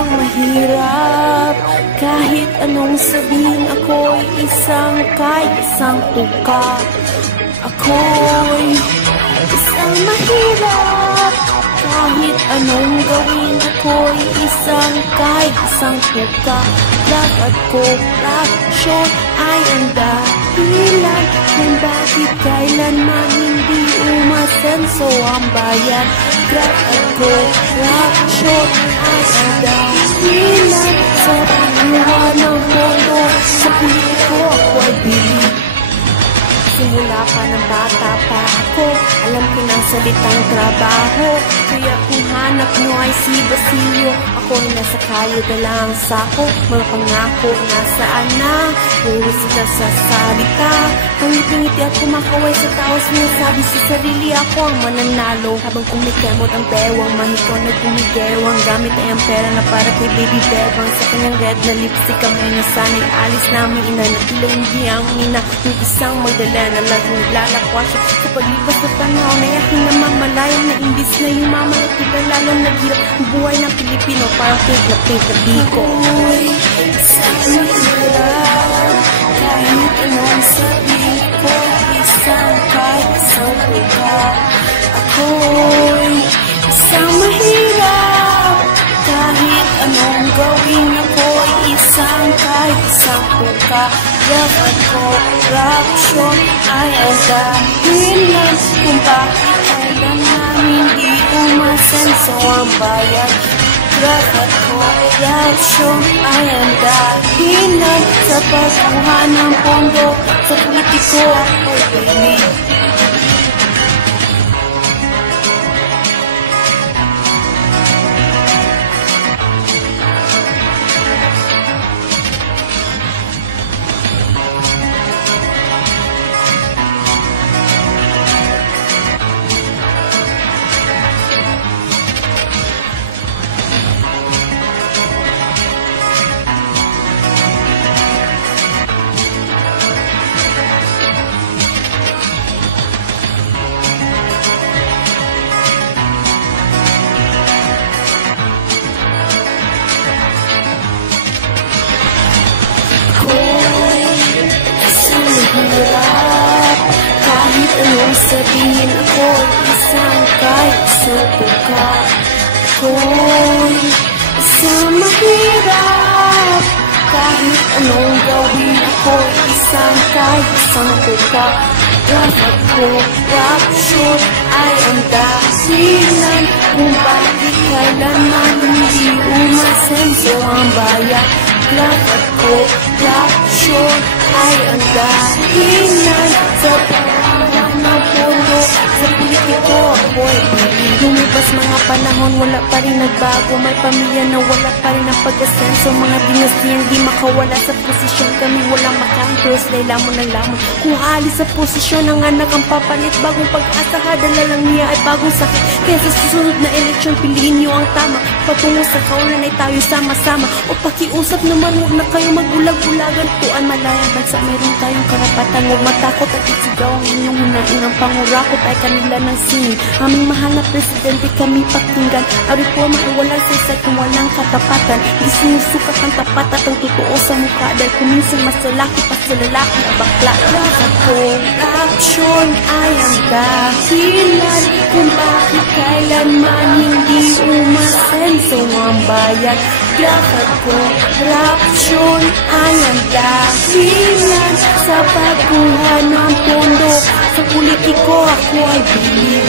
isang mahirap. Kahit anong sabihin, ako'y isang tuka. Ako'y isang mahirap. Kahit anong gawin, ako'y isang tuka. Dapat korupsyon ay ang dahilan kung bakit kailanman hindi umasenso ang bayan. Dapat korupsyon ay ang dahilan sa pagkuha ng boto. Sa politiko ako'y bilib. Simula pa ng bata pa ako, alam ko ng salitang trabaho. Kaya kung hanap nyo ay si Basilio, ako'y nasa kayo dala ang sako. Mga pangako nasaan na, puro sila sa salita. Pangiti-ngiti at kumakaway sa taos mo, sabi sa sarili ako ang mananalo. Habang kumikemot ang bewang, mahikaw na gumigewang. Gamit ay ang pera na para kay baby bebang. Sa kanyang red na lipstick kami na sana'y alis namin ina. Natila hindi ang ina ng isang magdala na laging naglalakwa siya. Sa paglipas na panahon ay aking namamalayan na imbis na yumaman at tila lalong naghirap ang buhay ng Pilipino. Parang fake na biko. Ako'y isang mahirap. Kahit anong sabihin ko, isang tuka. Ako'y isang mahirap. Kahit anong gawin, ako'y isang tuka. Dapat korupsyon ay ang dahilan kung bakit kailangan hindi umasenso ang bayan. Dapat korupsyon ay ang dahilan sa pagkuha ng pondo. Sa politiko ako'y bilib. Kahit anong sabihin, ako'y isang tuka. Ako'y isang mahirap. Kahit anong gawin, ako'y isang tuka. Dapat korupsyon ay ang dahilan kung bakit kailanman hindi umasenso ang bayan. Dapat korupsyon ay ang dahilan sa pagkuha ng pondo. Sa politiko ako'y bilib. Lumipas mga panahon, wala pa rin nagbago. May pamilya na wala pa rin ang pag-asenso. Mga dinastiya hindi makawala sa posisyon. Kami walang makaintros dahil lamon. Kung alis sa posisyon, ang anak ang papalit. Bagong pag-asa, dala lang niya ay bagong sakit. Kaya sa susunod na eleksyon, piliin niyo ang tama. Patungo sa kaunan ay tayo sama-sama. O pakiusap naman, huwag na kayo magulag-ulagan. Tuan malayang bansa, mayroon tayong karapatan. Huwag matakot at isigaw ang inyong hinaing. Ang pangurakot ay kanila ng singin. Aming mahal na presidente, kami pakinggan. Ang reforma ay walang saysay kung walang katapatan. Di sinusukat ang tapat at ang totoo sa mukha. Dahil kuminsan mas lalaki pa sa lalaki na bakla. Dapat korupsyon ay ang dahilan kung bakit kailanman hindi umasenso ang bayan. Dapat korupsyon ay ang dahilan sa pagkuha ng pondo. Sa politiko ako ay bilib.